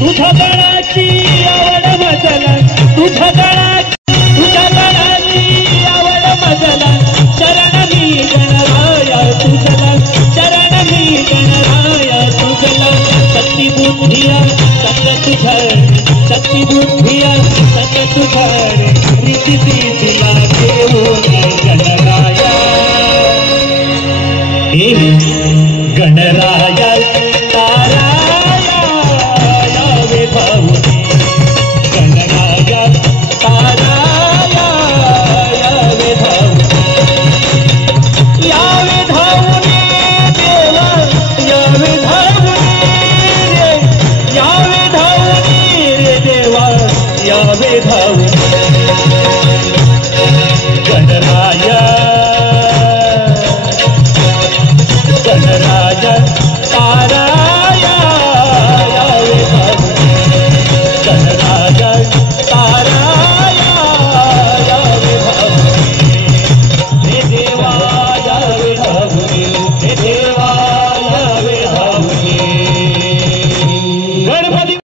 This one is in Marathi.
तुझ्या गणाची आवड मजला तुझ्या गणाची आवड मजला शरण मी गणराया तुझला शरण मी गणराया तुझला शक्ती बुद्धिया संग तुझर शक्ती बुद्धिया संग तुझर रीती दिला देऊन गणराया हे गणराया तारा गणराया गणराया ताराया यावे धावून गणराया